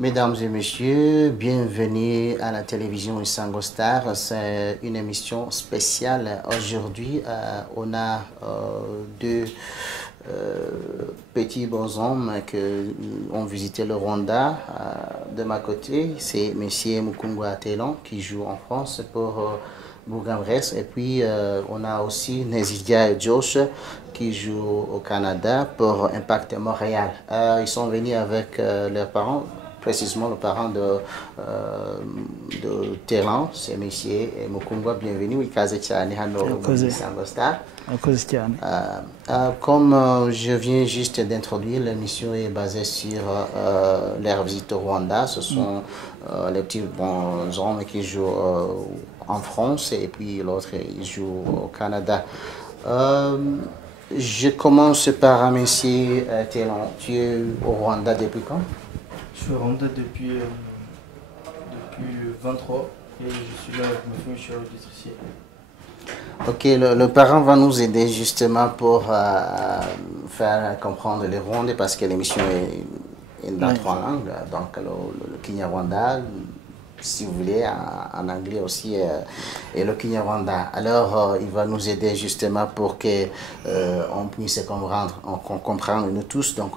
Mesdames et messieurs, bienvenue à la télévision Isango Star. C'est une émission spéciale. Aujourd'hui, on a deux petits bonshommes qui ont visité le Rwanda. De ma côté, c'est M. Mukungwa Atelon qui joue en France pour Bourg-en-Bresse. Et puis, on a aussi Nezidia et Josh qui jouent au Canada pour Impact Montréal. Ils sont venus avec leurs parents. Précisément le parent de Terran, c'est Monsieur Mukungwa, bienvenue. Comme je viens juste d'introduire, l'émission est basée sur leur visite au Rwanda. Ce sont les petits bons hommes qui jouent en France et puis l'autre il joue au Canada. Je commence par Monsieur Terran. Tu es au Rwanda depuis quand? Je suis au Rwanda depuis 23 et je suis là avec ma famille, je suis électricien. Ok, le parent va nous aider justement pour faire comprendre les Rwandais parce que l'émission est dans trois langues, donc le Kinyarwanda, si vous voulez, en anglais aussi, et le Kinyarwanda. Alors, il va nous aider justement pour que on puisse comprendre nous tous, donc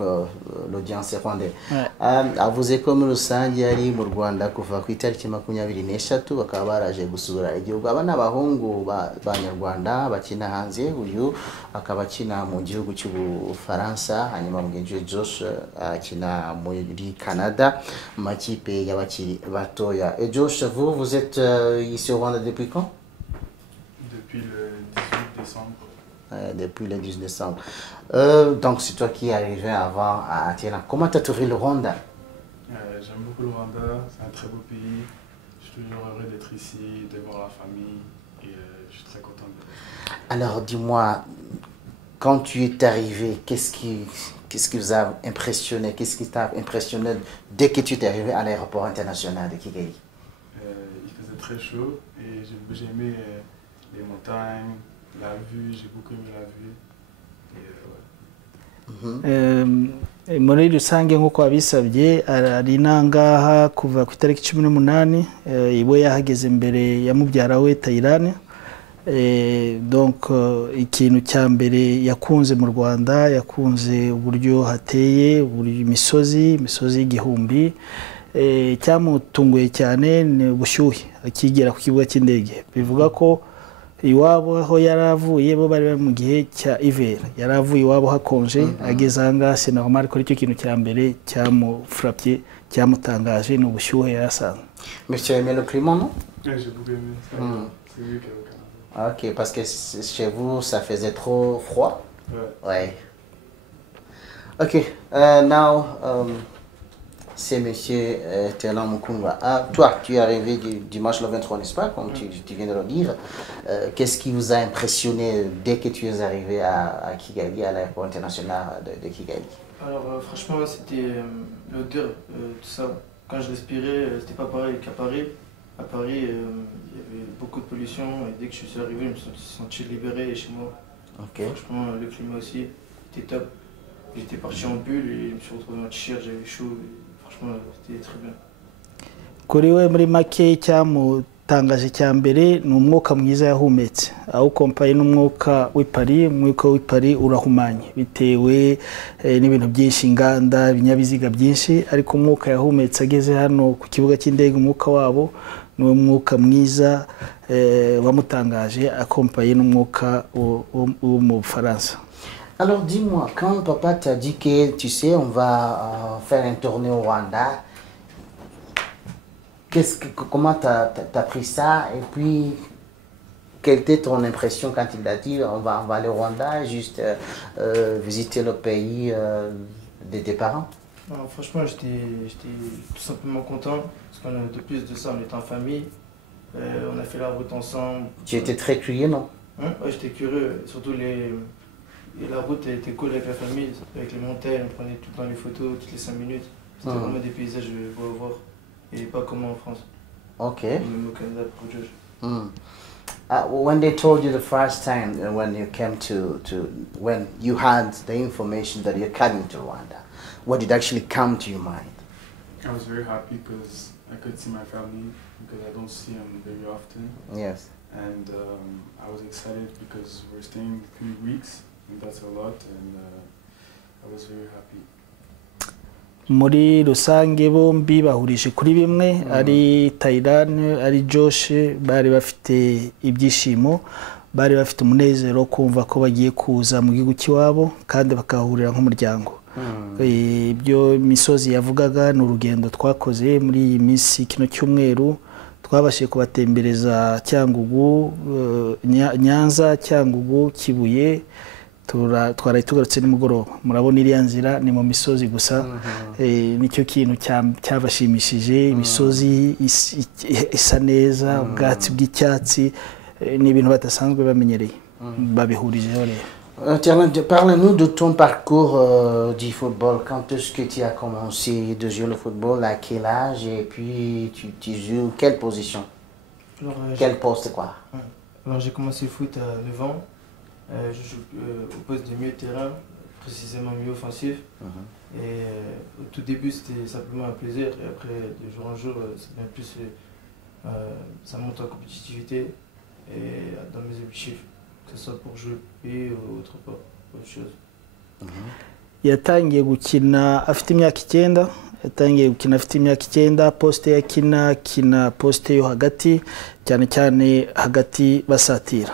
l'audience rwandaise. Avuze ko muri rusange yari mu Rwanda kuva ku itariki 23 bakaba baraje gusura igihugu. Aba n'abahungu b'Abanyarwanda bakina hanze, uyu akaba akina mu gihugu cy'Ubufaransa, hanyuma mugenzi we Josh akina muri Canada mu makipe y'abakiri batoya. Et Josh, vous êtes ici au Rwanda depuis quand? Depuis le 18 décembre. Depuis le 18 décembre. Donc c'est toi qui es arrivé avant à Athènes. Comment tu as trouvé le Rwanda? J'aime beaucoup le Rwanda, c'est un très beau pays. Je suis toujours heureux d'être ici, de voir la famille et je suis très content d'être ici. Alors dis-moi, quand tu es arrivé, qu'est-ce qui vous a impressionné? Qu'est-ce qui t'a impressionné dès que tu es arrivé à l'aéroport international de Kigali? Il faisait très chaud et j'ai aimé les montagnes, la vue, j'ai beaucoup aimé la vue. Muri rusange nk'uko wabisabye ari nangaha kuva ku itariki 18 iwe yahageze mbere ya mubyara we Tairane. Donc ikintu cya mbere yakunze mu Rwanda, yakunze uburyo hateye, uburyo imisozi y'igihumbi, cyamutunguye cyane ni ubushyuhe akigera ku kibuga cy'indege. Bivuga ko iwabo aho yaravuye bo bari mu gihe cya hiver, yaravuye iwabo hakonje, ageze ahangaha c'est normal ko icyo kintu cya mbere cyamufrapye, cyamutangaje ni ubushyuhe yasanze. Mais tu as aimé le climat, non? Oui, j'ai beaucoup aimé. C'est mieux qu'au Canada. Ok, parce que chez vous, ça faisait trop froid? Ouais. Ok, now, c'est monsieur Terran Mukungwa. Toi, tu es arrivé dimanche le 23, n'est-ce pas, comme tu viens de le dire. Qu'est-ce qui vous a impressionné dès que tu es arrivé à Kigali, à l'aéroport international de Kigali? Alors, franchement, c'était l'odeur, tout ça. Quand je respirais, c'était pas pareil qu'à Paris. À Paris, il y avait beaucoup de pollution et dès que je suis arrivé, je me suis senti libéré chez moi. Okay. Franchement, le climat aussi était top. J'étais parti en bulle et je me suis retrouvé en t-shirt, j'avais chaud. Franchement, c'était très bien. Kuri we muri make cyamutangaje cya mbere ni umwuka mwiza yahumetse, aho kompaye n'umwuka w'Ipari. Umwuka w'Ipari urahumanye bitewe n'ibintu byinshi, inganda, ibinyabiziga byinshi, ariko umwuka yahumetse ageze hano ku kibuga cy'indege, umwuka wabo ni umwuka mwiza wamutangaje, akompaye n'umwuka wo mu Bufaransa. Alors dis-moi, quand papa t'a dit que tu sais on va faire un tournée au Rwanda, comment t'as pris ça et puis quelle était ton impression quand il t'a dit on va aller au Rwanda, juste visiter le pays de tes parents? Alors, franchement, j'étais tout simplement content parce qu'on a de plus de ça, on était en famille, on a fait la route ensemble. Tu étais très curieux, non? Ouais, j'étais curieux, surtout la route était cool avec la famille, avec les montagnes, on prenait tout le temps les photos, toutes les 5 minutes. C'était vraiment des paysages beaux à voir. Et pas comme en France. Ok. Même au Canada pour Josh. When they told you the first time when you came when you had the information that you're coming to Rwanda, what did actually come to your mind? I was very happy because I could see my family because I don't see them very often. Yes. And I was excited because we're staying 3 weeks and that's a lot and I was very happy. muri rusange bombi bahurije kuri bimwe ari Taylan ari Josh bari bafite ibyishimo bari bafite umunezero kumva ko bagiye kuza mu gihugu cy'iwabo kandi bakahurira nk'umuryango. Ibyo misozi yavugaga n'urugendo twakoze muri iyi minsi kino cyumweru twabashije kubatembereza Cyangugu, Nyanza, Cyangugu, Kibuye, twaraye tugarutse nimugoroba. Murabona iriya nzira ni mu misozi gusa, nicyo kintu cyabashimishije. Imisozi isa neza, ubwatsi bw'icyatsi, ni ibintu batasanzwe bamenyereye, babihurijeho rero. Parle-nous de ton parcours du football. Quand est-ce que tu as commencé de jouer le football? À quel âge? Et puis tu joues quelle position? Quel poste quoi? Alors j'ai commencé le foot à 9 ans. Je joue au poste de milieu de terrain, précisément milieu offensif. Et au tout début c'était simplement un plaisir. Et après de jour en jour, c'est bien plus, ça monte en compétitivité et dans mes objectifs. Que ce soit pour jouer ou autre chose. Yatangiye gukina afite imyaka 9, yatangiye gukina afite imyaka 9, poste yakina poste yo hagati, cyane cyane hagati basatira.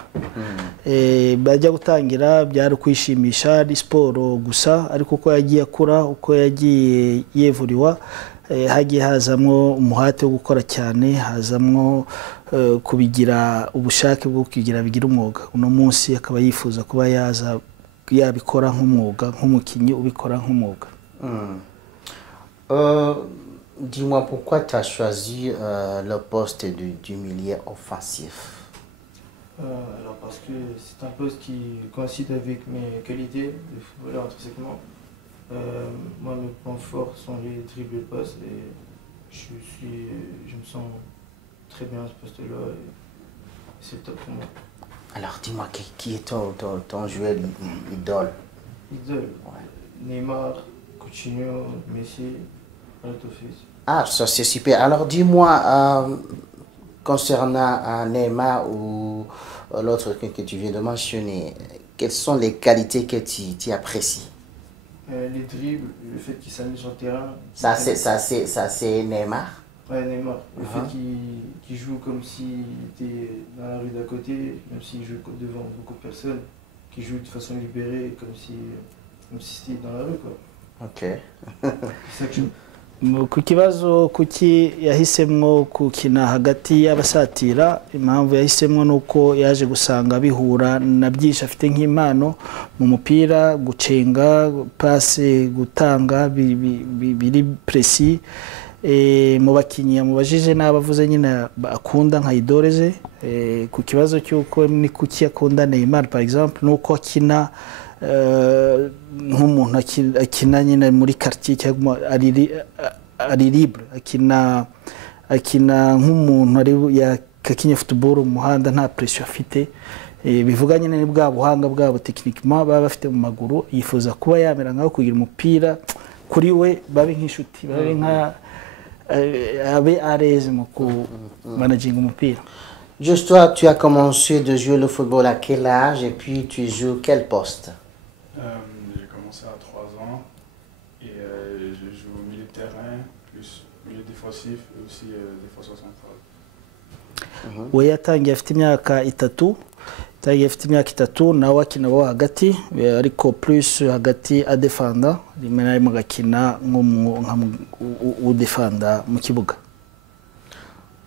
Bajya gutangira byari kwishimisha ari sport gusa, ariko uko yagiye akura, uko yagiye yevuriwa, hagiye hazamwo umuhate wo gukora cyane, hazamwo kubigira ubushake bwo kugira bigira umwuga. Uno munsi akaba yifuza kuba yabikora nk'umwuga, nk'umukinyi ubikora nk'umwuga. Dis-moi pourquoi tu as choisi le poste du milieu offensif? Alors parce que c'est un poste qui coïncide avec mes qualités de footballeur intrinsèquement. Moi mes points forts sont les dribbles et passes et je me sens très bien à ce poste-là et c'est top pour moi. Alors dis-moi, qui est ton joueur idole? Idole, Neymar, Coutinho, Messi, Ronaldo-Fils. Ah, ça c'est super. Alors dis-moi, concernant Neymar ou l'autre que tu viens de mentionner, quelles sont les qualités que tu apprécies? Les dribbles, le fait qu'il s'amuse sur le terrain. Ça c'est Neymar? Ouais, Neymar. Le fait qu'il joue comme s'il était dans la rue d'à côté, même s'il joue devant beaucoup de personnes, qu'il joue de façon libérée, comme si c'était dans la rue, quoi. Ok. C'est ça que j'aime. Ku kibazo kuki yahisemwo kukina hagati y'abasatira, impamvu yahisemwo nuko yaje gusanga bihura na byinshi afite nk'impano mu mupira, gucenga, passe, gutanga biri précis. Mu bakinyi yamubajije n'abavuze nyine akunda nka idoleze. Ku kibazo cy'uko ni kuki akunda Neymar par exemple, nuko akina nk'umuntu akina nyine muri quartier cyangwa ari libre, akina nk'umuntu ari yakinye football mu muhanda nta pressure afite. Bivuga nyine ni bwa buhanga bwabo techniquement baba bafite mu maguru, yifuza kuba yamera nkaho kugira umupira kuri we babe nk'inshuti, babe nka abe à l'aise mu managing umupira. Juste toi, tu as commencé de jouer le football à quel âge et puis tu joues quel poste? J'ai commencé à 3 ans et je joue au milieu de terrain, plus milieu défensif et aussi défenseur central. We yatangiye afite imyaka 3, nawe akina wo hagati, ariko plus hagati adefanda, rimwe na rimwe agakina nk'udefanda mu kibuga.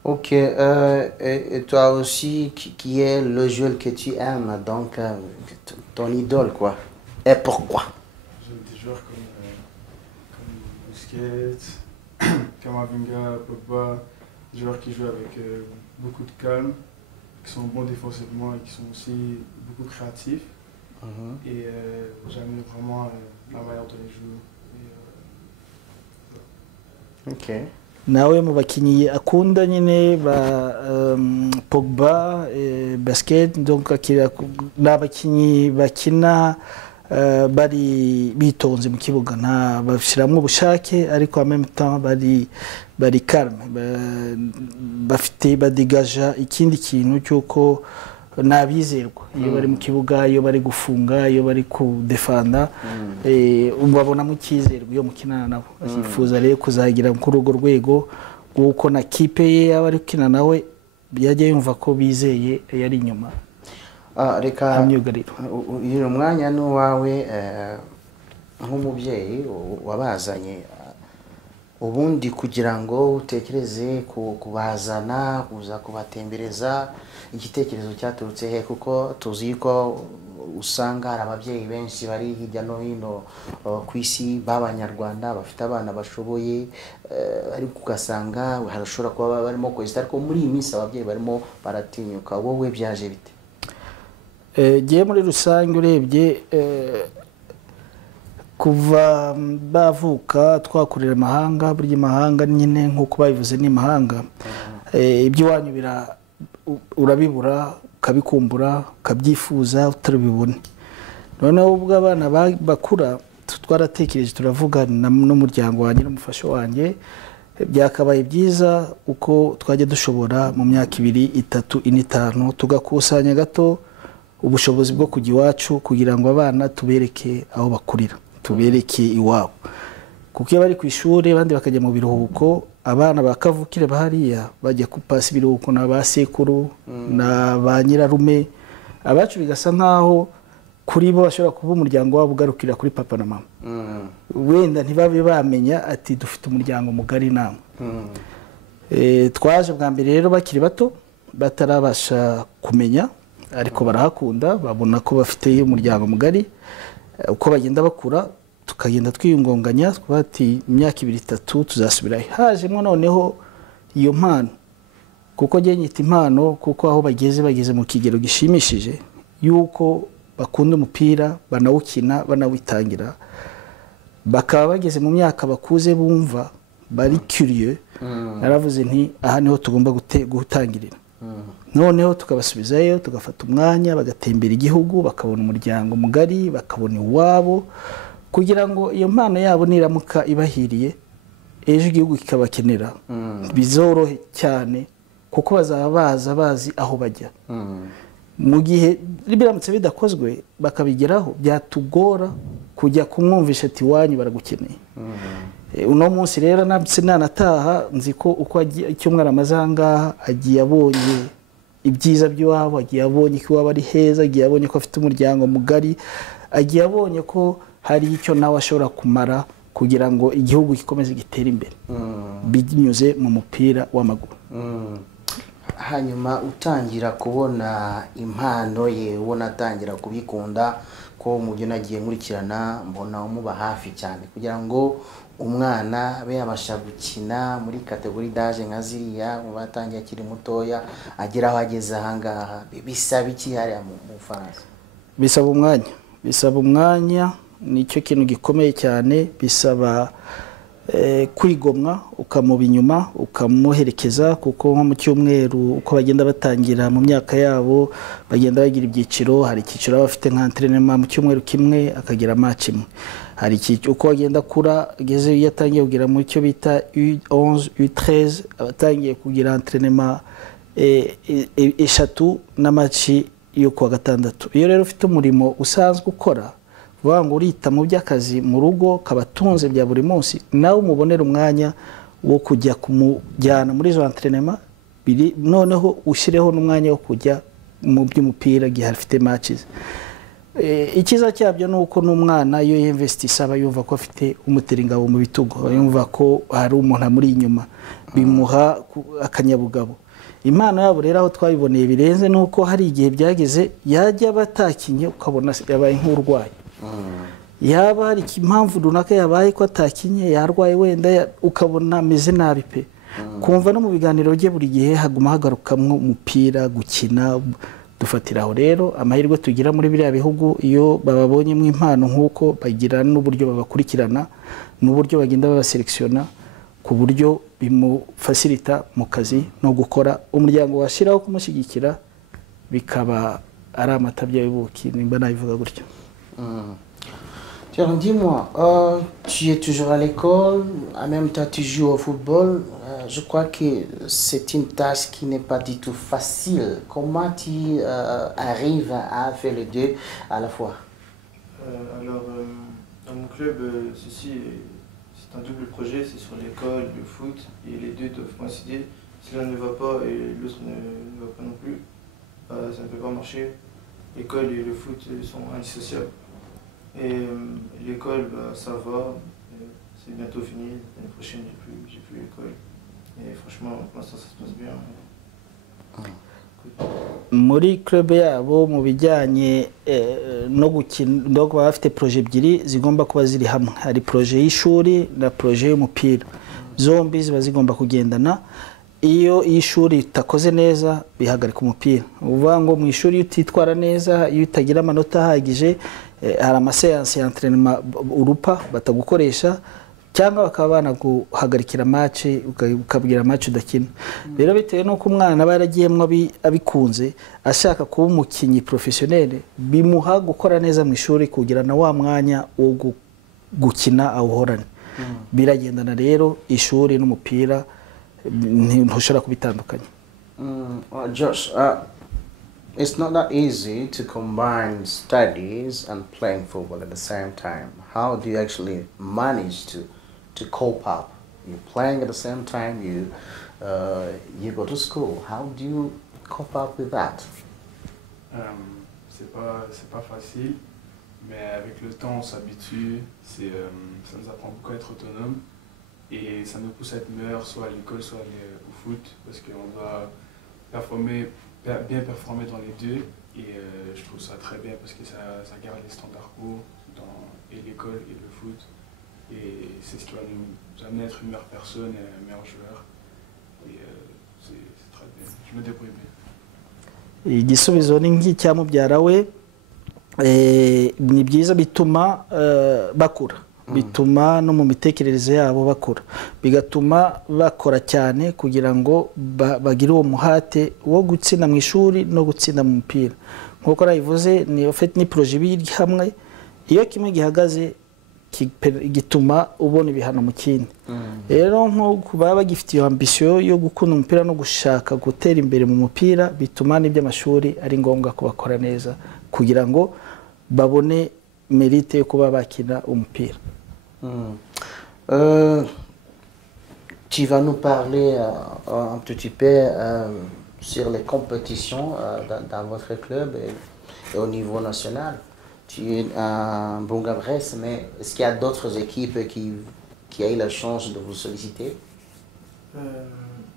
Ok, et toi aussi, qui est le joueur que tu aimes, donc ton idole quoi? Et pourquoi? J'aime des joueurs comme Busquets, Camavinga, Pogba, des joueurs qui jouent avec beaucoup de calme, qui sont bons défensivement et qui sont aussi beaucoup créatifs. Et j'aime vraiment la manière dont ils jouent. Ok. Nawe mu bakinyi akunda nyine ba Pogba, Basket, donc n'abakinyi bakina bari bitonze mu kibuga nta bashiramo ubushake ariko en même temps bari calme bafite badigaja ikindi kintu cyuko nabizerwa iyo bari mu kibuga iyo bari gufunga iyo bari kudefanda ubabona mu cyizerwa iyo mukinana nabo asifuza rero kuzagira kuri urwo rwego kuko na kipe ye abari kina nawe yajya yumva ko bizeye yari inyuma reka uyu mwanya n'uwawe nk'umubyeyi wabazanye ubundi kugira ngo utekereze kubazana kuza kubatembereza igitekerezo cyaturutse he kuko tuzi ko usanga hari ababyeyi benshi bari hirya no hino ku isi b'abanyarwanda bafite abana bashoboye ariko ugasanga harashobora kuba barimo kwesita ariko muri iyi minsi ababyeyi barimo baratinyuka wowe byaje bite giye muri rusange urebye kuva bavuka twakorera amahanga burya amahanga nyine nk'uko babivuze ni imahanga ibyo wanyu urabibura ukabikumbura ukabyifuza utarabibone noneho ubwo abana bakura twaratekereje turavugana n'umuryango wanjye n'umufasha wanjye byakabaye byiza uko twajya dushobora mu myaka 2, 3, 4, 5 tugakusanya gato ubushobozi bwo kujya iwacu kugira ngo abana tubereke aho bakurira tubereke iwabo kuko iyo bari ku ishuri abandi bakajya mu biruhuko abana bakavukire bahariya bajya kupasa ibiruhuko na ba sekuru na ba nyirarume abacu bigasa nkaho kuri bo bashobora kuba umuryango wabo ugarukira kuri papa na mama wenda ntibabe bamenya ati dufite umuryango mugari namwe twaje bwa mbere rero bakiri bato batarabasha kumenya ariko barahakunda babona ko bafite umuryango mugari uko bagenda bakura tukagenda twiyungonganya twati imyaka 2, 3 tuzasubirayo hajemo noneho iyo mpano kuko ngiye nyita impano kuko aho bageze mu kigero gishimishije yuko bakunda umupira banawukina banawitangira bakaba bageze mu myaka bakuze bumva bari curieux naravuze nti aha niho tugomba gutangirira noneho tukabasubizayo tugafata umwanya bagatembera igihugu bakabona umuryango mugari bakabona iwabo kugira ngo iyo mpano yabo niramuka ibahiriye ejo igihugu kikabakenera bizorohe cyane kuko bazaba bazi aho bajya mu gihe biramutse bidakozwe bakabigeraho byatugora kujya kumwumvisha ati wanyu baragukeneye uno munsi rero nanataha nzi ko uko icyumwana amazanga agiye abonye ibyiza by'iwabo agiye abonye ko iwabo ari heza agiye abonye ko afite umuryango mugari agiye abonye ko hari icyo nawe ashobora kumara kugira ngo igihugu gikomeze gitere imbere binyuze mu mupira w'amaguru hanyuma utangira kubona impano ye ubona atangira kubikunda ko mu byo nagiye nkurikirana mbona umuba hafi cyane kugira ngo umwana abe yabasha gukina muri kategori d'âge nka ziriya mu batangiye akiri mutoya agera aho ageze ahangaha bisaba iki hariya mu Faransa bisaba umwanya nicyo kintu gikomeye cyane bisaba kwigomwa ukamuba inyuma ukamuherekeza kuko nko mu cyumweru uko bagenda batangira mu myaka yabo bagenda bagira ibyiciro hari icyiciro bafite nka entraînement mu cyumweru kimwe akagira match imwe hari icyiciro uko bagenda kura ageze yatangiye kugira mu cyo bita U11 U13 abatangiye kugira entraînement eshatu na match yo kuwa gatandatu iyo rero ufite umurimo usanzwe ukora ngo urita mu by'akazi mu rugo kabatunze bya buri munsi nawe umubonera umwanya wo kujya kumujyana muri zo entraînement noneho ushireho n'umwanya wo kujya mu by'umupira gihe afite matches ikiza cyabyo nuko n'umwana iyo yinvestisa aba yumva ko afite umuteringabo mu bitugo yumva ko hari umuntu muri inyuma bimuha akanyabugabo impano yabo rero aho twabiboneye birenze nuko hari igihe byageze yajya batakinye ukabona yabaye nk'urwaye yaba hari impamvu runaka yabaye ko atakinye yarwaye wenda ukabona ameze nabi pe kumva no mu biganiro bye buri gihe haguma hagarukamwo umupira gukina dufatiraho rero amahirwe tugira muri biriya bihugu iyo bababonye mu impano nk'uko bagira n'uburyo babakurikirana n'uburyo bagenda babaselektiona ku buryo bimufacilita mu kazi no gukora umuryango washiraho kumushyigikira bikaba ari amatabya y'ubuki nimba nabivuga gutyo Tiens, dis-moi, tu es toujours à l'école, en même temps tu joues au football. Je crois que c'est une tâche qui n'est pas du tout facile. Comment tu arrives à faire les deux à la fois? Alors, dans mon club, c'est un double projet, c'est sur l'école, le foot, et les deux doivent coïncider. Si l'un ne va pas et l'autre ne va pas non plus, ça ne peut pas marcher. L'école et le foot sont indissociables. Et l'école, ça va, c'est bientôt fini. L'année prochaine, j'ai plus l'école. Et franchement, pour l'instant, ça se passe bien. muri club yabo mu bijyanye no gukina no kuba bafite projet ebyiri zigomba kuba ziri hamwe. Hari projet y'ishuri na projet y'umupira, zombi ziba zigomba kugendana. Iyo ishuri itakoze neza bihagarika umupira. Uvuga ngo mu ishuri utitwara neza, iyo utagira amanota ahagije, hari amaseansi ya entraînement urupa batagukoresha, cyangwa bakaba banaguhagarikira match ukabwira match udakina. Rero bitewe nuko umwana aba yaragiyemo abikunze ashaka kuba umukinyi professionnel, bimuha gukora neza mu ishuri kugira na wa mwanya wo gukina awuhorane. Biragendana rero ishuri n'umupira ntushobora kubitandukanya. Josh, it's not that easy to combine studies and playing football at the same time. How do you actually manage to cope up? You're playing at the same time, you go to school. How do you cope up with that? C'est pas facile, mais avec le temps on s'habitue. Ça nous apprend beaucoup à être autonome et ça nous pousse à être meilleurs soit à l'école soit au foot parce qu'on doit bien performer dans les deux et je trouve ça très bien parce que ça garde les standards hauts dans l'école et le foot et c'est ce qui va nous amener à être une meilleure personne et un meilleur joueur et c'est très bien, je me débrouille bien. Igisubizo ni nk'icya mubyara we, ni byiza bituma bakura, bituma no mu mitekerereze yabo bakura, bigatuma bakora cyane kugira ngo bagire uwo muhate wo gutsinda mu ishuri no gutsinda mu mupira. Nkuko nabivuze ni projet biri hamwe, iyo kimwe gihagaze gituma ubona ibihano mu kindi. Rero nko baba bagifite iyo ambition yo gukunda umupira no gushaka gutera imbere mu mupira, bituma n'iby'amashuri ari ngombwa ko bakora neza kugira ngo babone mérite yo kuba bakina umupira. Tu vas nous parler un petit peu sur les compétitions dans votre club et au niveau national. Tu es un Bunga-Bresse, mais est-ce qu'il y a d'autres équipes qui ont eu la chance de vous solliciter?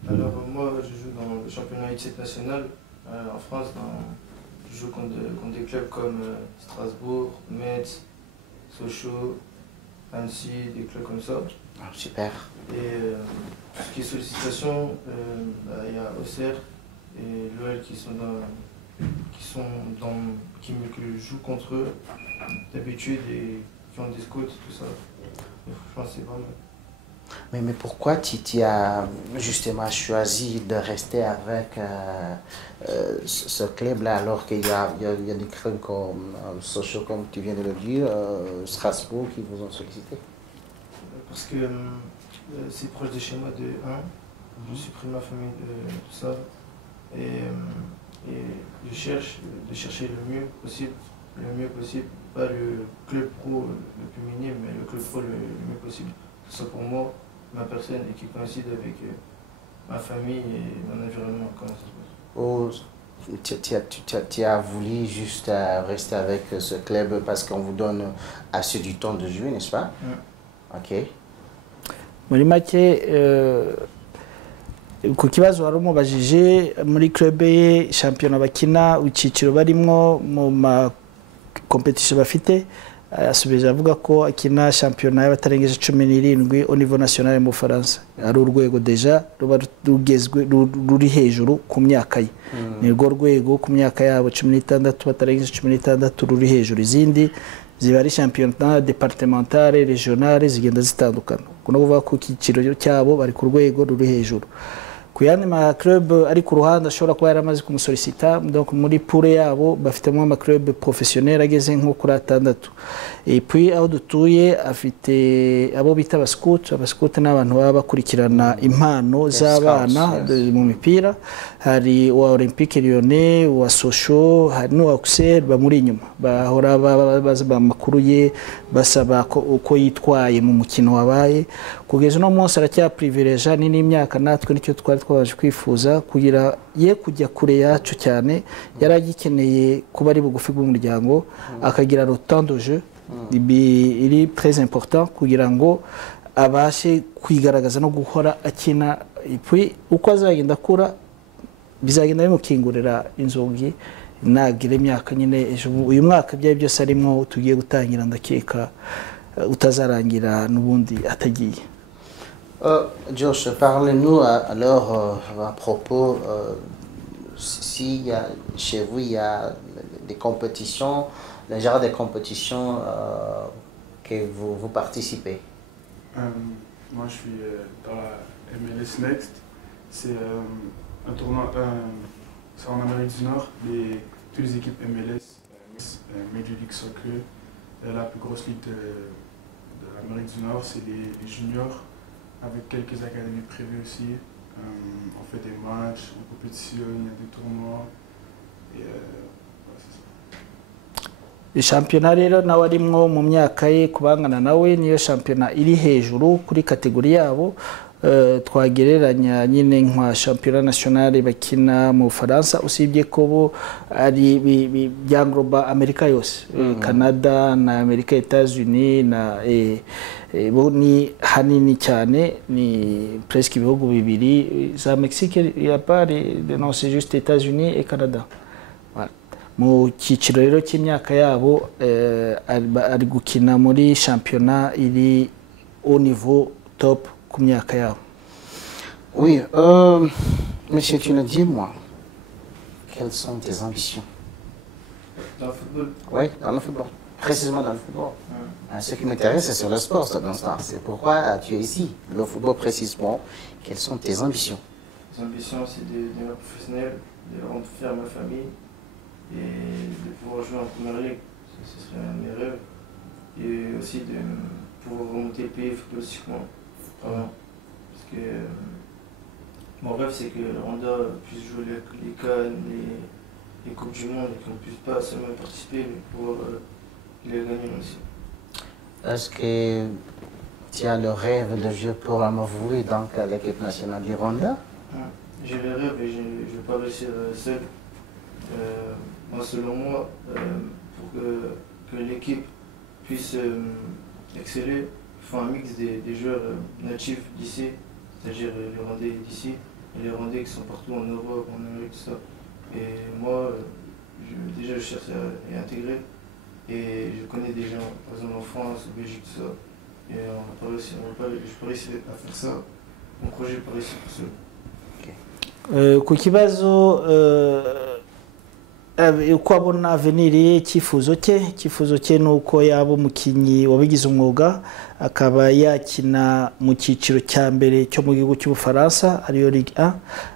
Alors moi, je joue dans le championnat U17 national en France. Je joue contre des clubs comme Strasbourg, Metz, Sochaux, Annecy, des clubs comme ça. Ah, super. Et tout ce qui est sollicitation, il y a Auxerre et l'OL que je joue contre eux d'habitude et qui ont des scouts, tout ça. Et franchement, c'est vraiment... Mais pourquoi tu as justement choisi de rester avec ce club-là alors qu'il y a des clubs comme Sochaux, comme tu viens de le dire, Strasbourg qui vous ont sollicité? Parce que c'est proche de chez moi de 1, je suis près de ma famille de tout ça et je cherche de chercher le mieux possible, pas le club pro le plus minime, mais le club pro le mieux possible. C'est ça pour moi, ma personne et qui coïncide avec ma famille et mon environnement. Comment ça se passe? Tu as voulu juste rester avec ce club parce qu'on vous donne assez du temps de jouer, n'est-ce pas? Ok. Muri make ku kibazo wari umubajije muri club ye championnat bakina uciciro barimo mu ma competition bafite, asubije avuga ko akina championnat y'abatarengeje 17 au niveau national mu France. Ari urwego deja ruba rugezwe ruri hejuru ku myaka ye. Ni rwo rwego ku myaka yabo 16 batarengeje 16 ruri hejuru, izindi ziba ari championnat départementale régionale zigenda zitandukana. Kuno kuvuga ko kiciro cyabo bari ku rwego ruri hejuru. ku yandi ma club ari ku ruhande ashobora kuba yaramaze kumusolicita. Donc muri pool yabo bafitemo ama club professionnel ageze nko kuri 6. Et puis aho dutuye afite abo bita abascout n'abantu baba bakurikirana impano z'abana mu mipira. Hari wa Olympique Lyonnais, wa Sochaux, hari no Auxerre bamuri inyuma bahora baza amakuru ye basaba uko yitwaye mu mukino wabaye. Kugeza no munsi aracya privilege ni n'imyaka natwe nicyo twari twabaje kwifuza kugira ye kujya kure yacu cyane. Yaragikeneye kuba ari bugufi bw'umuryango akagira le temps de jeu. Il est très important kugira ngo abashe kwigaragaza no guhora akina. Et puis uko azagenda akura bizagenda bimukingurira inzugi nagire imyaka nyine uyu mwaka byaye byose arimo tugiye gutangira ndakeka utazarangira nubundi atagiye. Josh, parlez-nous alors à propos si chez vous il y a des compétitions, le genre de compétitions que vous participez. Moi je suis dans la MLS Next, c'est un tournoi, c'est en Amérique du Nord, toutes les équipes MLS, Major League Soccer, la plus grosse ligue de l'Amérique du Nord, c'est les juniors, avec quelques académies privées aussi. On fait des matchs, on compétitionne, il y a des tournois, et c'est ça. Shampiyona rero nawe arimwo mu myaka ye kubangana nawe niyo shampiyona iri hejuru kuri kategori yabo. Twagereranya nyine nka shampiyona nationale bakina mu Faransa, usibye ko bo ari byangloba Amerika yose, Canada na Amerika, Etats-Unis na bo ni hanini cyane, ni presque ibihugu bibiri za Mexique ya part non c'est juste États-Unis et Canada. Mu cyiciro rero cy'imyaka yabo ari gukina muri shampiyona iri au niveau top ku myaka yabo. Oui, monsieur, tu nous dis, moi, quelles sont tes ambitions? Dans le football? Oui, dans le football. Précisément dans le football. Ce qui m'intéresse, c'est sur le sport, c'est pourquoi tu es ici. Le football précisément, quelles sont tes ambitions? Les ambitions, c'est de devenir professionnel, de rendre fier ma famille et de pouvoir jouer en première ligue. Ce serait un de mes rêves. Et aussi de pouvoir remonter le pays footballistiquement. Vraiment. Parce que mon rêve, c'est que le Rwanda puisse jouer les Cannes, les Coupes du Monde et qu'on ne puisse pas seulement participer, mais pouvoir les gagner aussi. Est-ce que tu as le rêve de jouer pour Amavubi, donc à l'équipe nationale du Rwanda? J'ai le rêve et je ne vais pas réussir seul. Moi, selon moi, pour que l'équipe puisse exceller, il faut un mix des joueurs natifs d'ici, c'est-à-dire les Rwandais d'ici et les Rwandais qui sont partout en Europe, en Amérique, tout ça. Et moi, déjà je cherche à y intégrer et je connais des gens, par exemple en France, en Belgique, tout ça. Et on n'a pas réussi, je peux réussir à faire ça. Mon projet n'est pas réussi pour ça. Ku kibazo uko abona avenir ye, icyifuzo cye nuko yaba umukinnyi wabigize umwuga akaba yakina mu cyiciro cya mbere cyo mu gihugu cy'Ubufaransa ariyo Ligue 1,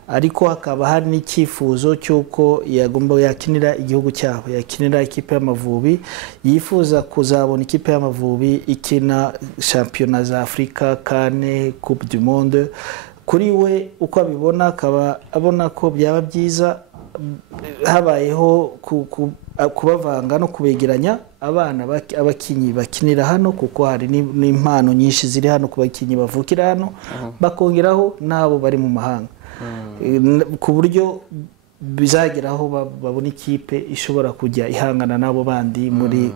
ariko hakaba hari n'icyifuzo cy'uko yagomba yakinira igihugu cyabo, yakinira ikipe y'Amavubi, yifuza kuzabona ikipe y'Amavubi ikina shampiyona za Afrika, CAN, Coupe du Monde. Kuri we uko abibona akaba abona ko byaba byiza habayeho kubavanga no kubegeranya abana abakinyi bakinira hano, kuko hari n'impano nyinshi ziri hano ku bakinyi bavukira hano, bakongeraho nabo bari mu mahanga, ku buryo bizageraho babona ikipe ishobora kujya ihangana nabo bandi muri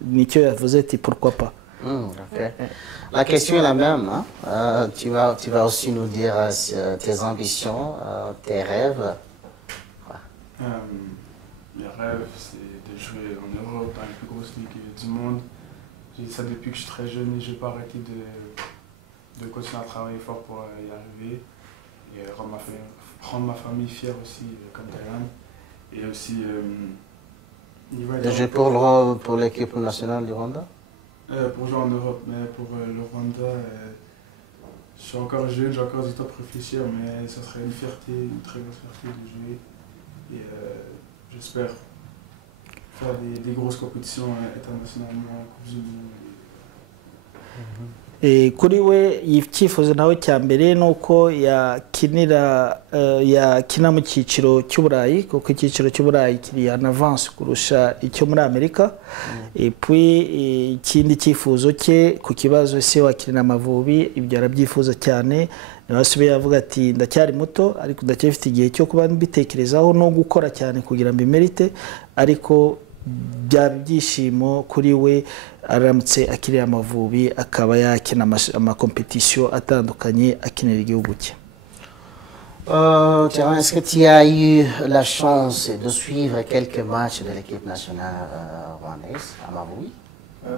nicyo yavuze ati pourquoi pas. Okay. La question est la même, hein? Tu vas aussi nous dire tes ambitions, tes rêves. Mes rêves, c'est de jouer en Europe, dans les plus grosses ligues du monde. J'ai dit ça depuis que je suis très jeune et je n'ai pas arrêté de continuer à travailler fort pour y arriver et rendre ma famille fière aussi, comme Thailand. Et aussi, de jouer pour l'équipe nationale du Rwanda? Pour jouer en Europe, mais pour le Rwanda, je suis encore jeune, j'ai encore du temps pour réfléchir, mais ça serait une fierté, une très grosse fierté de jouer. Et j'espère faire des grosses compétitions internationalement, Coupe du Monde. Kuri we icyifuzo nawe cya mbere ni uko yakina mu cyiciro cy'uburayi kuko icyiciro cy'uburayi kiri en avance kurusha icyo muri Amerika. Puis ikindi cyifuzo cye ku kibazo ese wakina Amavubi ibyo arabyifuza cyane. Nabasubiye avuga ati ndacyari muto ariko ndacyafite igihe cyo kuba mbitekerezaho no gukora cyane kugira mbimerite, ariko byaba ibyishimo kuri we aramutse akiriye Amavubi akaba yakina amakompetisiyo atandukanye akinira igihugu cye. Est-ce que tu as eu la chance de suivre quelques matchs de l'équipe nationale rwandaise à Amavubi?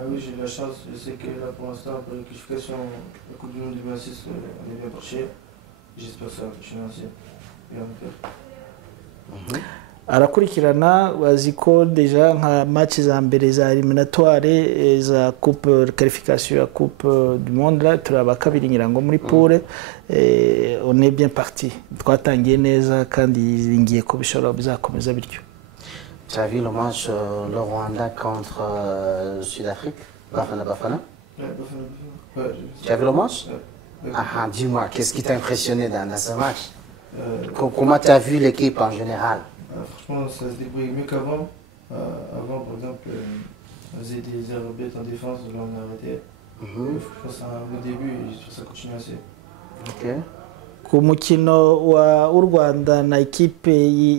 Oui, j'ai eu la chance. Je sais que là pour l'instant, pour les qualifications, la Coupe du Monde 2006, on est bien marché. J'espère ça, je suis lancé. Bien faire. Arakurikirana bazi ko deja nka match za mbere za eliminatoire za coupe qualification ya coupe du monde là turaba kabiri nyirango muri poule. On est bien parti, twatangiye neza kandi ngiye ko bishobora bizakomeza bityo. Tu as vu le match le Rwanda contre Sud-Afrique, Bafana Bafana? Ouais, Bafana Bafana. Ouais, tu as vu le match? Ouais. Ah, dis-moi, qu'est-ce qui t'a impressionné dans ce match? Comment tu as vu l'équipe en général? Franchement, ça se débrouille mieux qu'avant. Avant, par exemple, on faisait des erreurs bêtes en défense, là on a arrêté. Franchement, c'est un bon début et j'espère que ça continue assez. Ok. Ku mukino w'u Rwanda na ikipe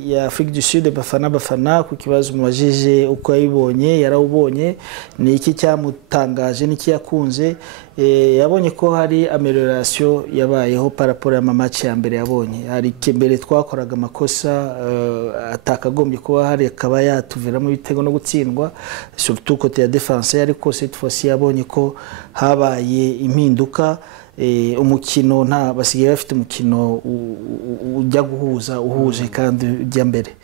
ya Afrique du Sud Bafana Bafana, ku kibazo mubajije uko yabibonye yarawubonye ni iki cyamutangaje n'iki yakunze. Yabonye ko hari amelioration yabayeho par rapport ya match ya mbere yabonye. Hari mbere twakoraga amakosa atakagombye kuba hari akaba yatuviramo ibitego no gutsindwa surtout côté ya défense, ariko cette fois-ci yabonye ko habaye impinduka. Umukino nta basigaye bafite umukino ujya guhuza uhuje kandi ujya mbere.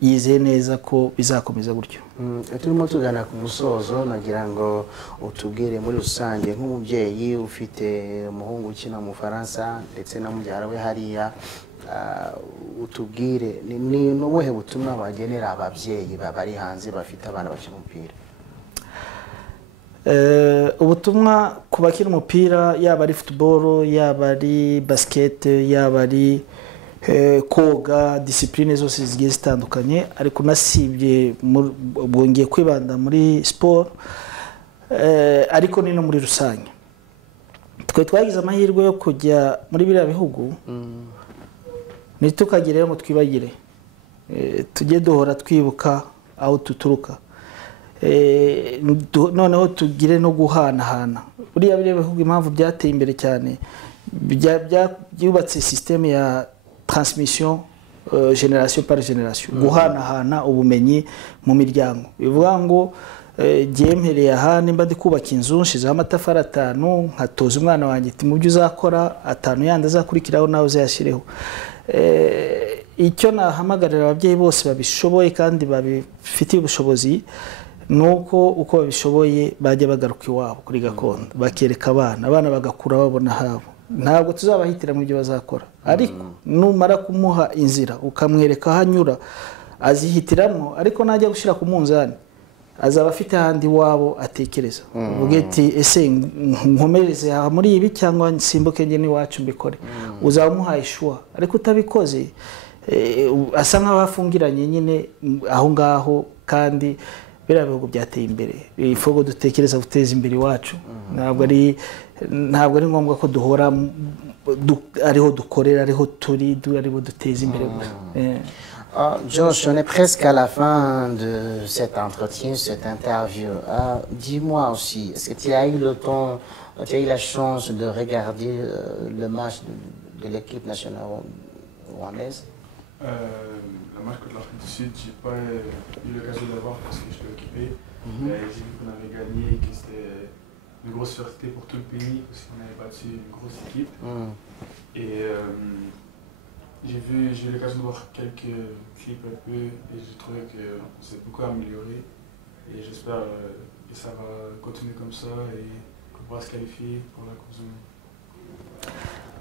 Yizeye neza ko bizakomeza gutyo. Turimo tugana ku musozo, nagira ngo utubwire muri rusange nk'umubyeyi ufite umuhungu ukina mu Faransa ndetse na mubyara we hariya, utubwire ni ubuhe butumwa bagenera ababyeyi bari hanze bafite abana bakina umupira? Ubutumwa ku bakina umupira yaba ari football yaba ari basket yaba ari koga, discipline zose zigiye zitandukanye, ariko nasibye bwongeye kwibanda muri sport, ariko ni no muri rusange. Twe twagize amahirwe yo kujya muri biriya bihugu, nitukagireyo ngo twibagire, tujye duhora twibuka aho tuturuka. Noneho tugire no guhanahana. Buriya bihugu impamvu byateye imbere cyane byubatse système ya transmission génération par génération, guhanahana ubumenyi mu miryango. Bivuga ngo gemhereye ahandi mba ndi kubaka inzu nshizeho amatafari 5 nkatoza umwana wanjye ati mu byo uzakora 5 yandi azakurikiraho nawe uzayashireho. Icyo nahamagarira ababyeyi bose babishoboye kandi babifitiye ubushobozi nuko uko babishoboye bajya bagaruka iwabo kuri gakondo, bakereka abana bagakura babona habo. Ntabwo tuzabahitira mu byo bazakora, ariko numara kumuha inzira ukamwereka hanyura azihitiramo, ariko najya gushira ku munzani azaba afite handi wabo atekereza. Uvuge ati ese nkomereze muri ibi cyangwa nsimbuke nge ni wacu mbikore. Uzamuha ishwa, ariko utabikoze asa nk'abafungiranye nyine aho ngaho. Kandi biriya bihugu byateye imbere, ifogo dutekereza guteza imbere iwacu. Ntabwo ari ngombwa ko duhora ariho dukorera, ariho turi, ariho duteza imbere. Josh, on est presque à la fin de cet entretien, cette interview. Dis-moi aussi, est-ce que tu as eu le temps, tu as eu la chance de regarder le match de l'équipe nationale rwandaise? Le match contre l'Afrique du Sud, je n'ai pas eu l'occasion de le voir parce que j'étais occupé. J'ai vu qu'on avait gagné, que c'était une grosse fierté pour tout le pays parce qu'on avait battu une grosse équipe. Et j'ai eu l'occasion de voir quelques clips un peu et j'ai trouvé qu'on s'est beaucoup amélioré. Et j'espère que ça va continuer comme ça et qu'on pourra se qualifier pour la Coupe du Monde.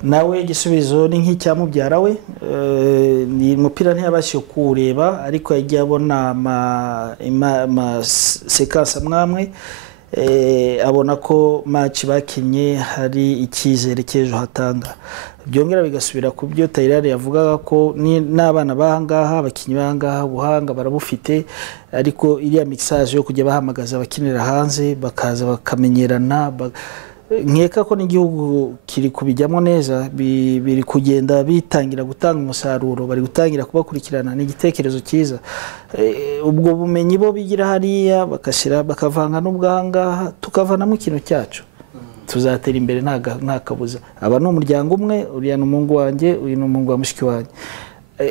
nawe igisubizo ni nk'icyamubyara we ni umupira ntiyabashije kuwureba ariko yagiye abona amasekansi amwe abona ko match bakinnye hari icyizere cy'ejo hatanga byongera bigasubira ku byo Tayirari yavugaga ko n'abana bahangaha abakinnyi bahangaha ubuhanga barabufite ariko iriya mixage yo kujya bahamagaza abakinira hanze bakaza bakamenyerana nkeka ko n'igihugu kiri kubijyamo neza biri kugenda bitangira gutanga umusaruro bari gutangira kubakurikirana ni igitekerezo cyiza ubwo bumenyi bo bigira hariya bakavanga n'ubwangaha tukavanamo ikintu cyacu tuzatera imbere nta kabuza aba ni umuryango umwe uriya ni umuhungu wanjye uyu ni umuhungu wa mushiki wanjye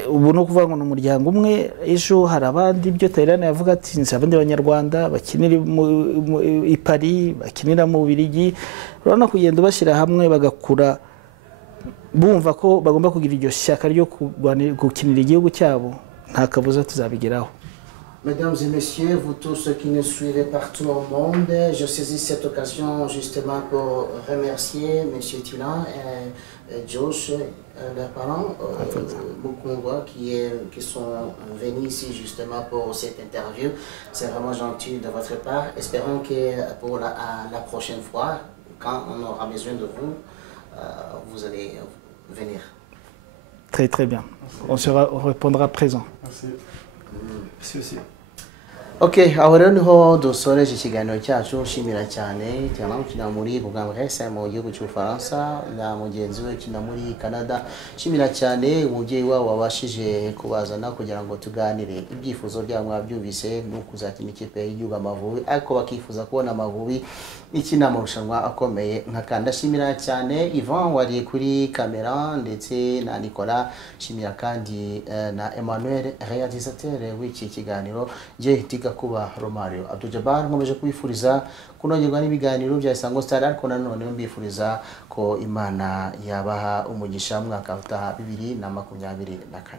ubu no kuvuga ngo ni umuryango umwe ejo hari abandi ibyo Tayirani yavuga ati nzi abandi banyarwanda bakinira i Paris bakinira mu Bubiligi urabona kugenda bashyira hamwe bagakura bumva ko bagomba kugira iryo shyaka ryo gukinira igihugu cyabo nta kabuza tuzabigeraho. Mesdames et messieurs, vous tous ceux qui nous suivez partout au monde, je saisis cette occasion justement pour remercier M. Tilan et Josh, leurs parents, Mukunga, qui sont venus ici justement pour cette interview. C'est vraiment gentil de votre part. Espérons que pour la prochaine fois, quand on aura besoin de vous, vous allez venir. Très très bien. On répondra présent. Merci. Merci aussi. Ok, aho rero niho dusoreje ikiganiro cyacu nshimira cyane cyane ukina muri Bourg-en-Bresse mu gihugu cy'Ubufaransa na mugenzi we ukina muri Canada. Nshimira cyane umubyeyi wabo wabashije kubazana kugira ngo tuganire ibyifuzo byabo mwabyumvise no kuzakina ikipe y'igihugu Amavubi ariko bakifuza kubona Amavubi ikina mu rushanwa akomeye nka Kanda. Nshimira cyane Ivan wari kuri kamera ndetse na Nicolas. Nshimira kandi na Emmanuel réalisateur w'iki kiganiro je kuba Romario Abdul-Jabbar. Nkomeje kubifuriza kunogerwa n'ibiganiro bya Isango Star ariko nanone mbifuriza ko Imana yabaha umugisha mwaka utaha 2024.